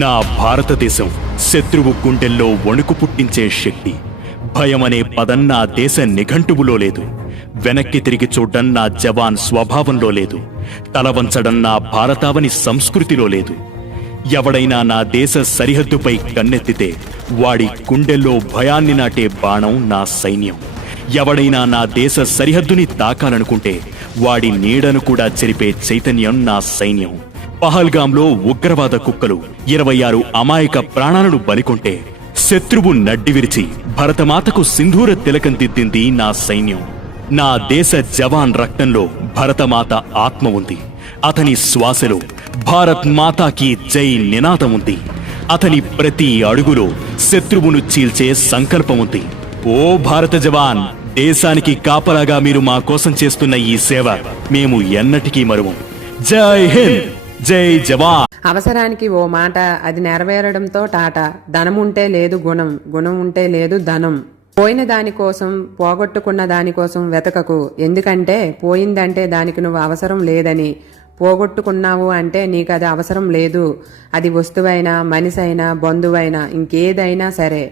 నా భారతదేశం శత్రువు గుండెల్లో వణుకు పుట్టించే శక్తి. భయమనే పదం నా దేశ నిఘంటువులో లేదు. వెనక్కి తిరిగి చూడ్డం నా జవాన్ స్వభావంలో లేదు. తలవంచడం నా భారతావని సంస్కృతిలో లేదు. ఎవడైనా నా దేశ సరిహద్దుపై కన్నెత్తితే వాడి గుండెల్లో భయాన్ని నాటే బాణం నా సైన్యం. ఎవడైనా నా దేశ సరిహద్దుని తాకాలనుకుంటే వాడి నీడను కూడా చెరిపే చైతన్యం నా సైన్యం. పహల్గాంలో ఉగ్రవాద కుక్కలు 26 అమాయక ప్రాణాలను బలికొంటే శత్రువు నడ్డి విరిచి భరతమాతకు సింధూర తిలకం దిద్దింది నా సైన్యం. నా దేశ జవాన్ రక్తంలో భరతమాత ఆత్మ ఉంది. అతని శ్వాసలో భారత్ మాతాకి జై నినాదం ఉంది. అతని ప్రతి అడుగులో శత్రువును చీల్చే సంకల్పముంది. ఓ భారత జవాన్, దేశానికి కాపలాగా మీరు మా కోసం చేస్తున్న ఈ సేవ మేము ఎన్నటికీ మరువం. జై హింద్, జై జవాన్. అవసరానికి ఓ మాట, అది నెరవేరడంతో టాటా. ధనముంటే లేదు గుణం, గుణం ఉంటే లేదు ధనం. పోయిన దానికోసం, పోగొట్టుకున్న దానికోసం వెతకకు. ఎందుకంటే పోయిందంటే దానికి నువ్వు అవసరం లేదని. పోగొట్టుకున్నావు అంటే నీకు అది అవసరం లేదు. అది వస్తువైనా, మనిషైనా, బంధువైనా, ఇంకేదైనా సరే.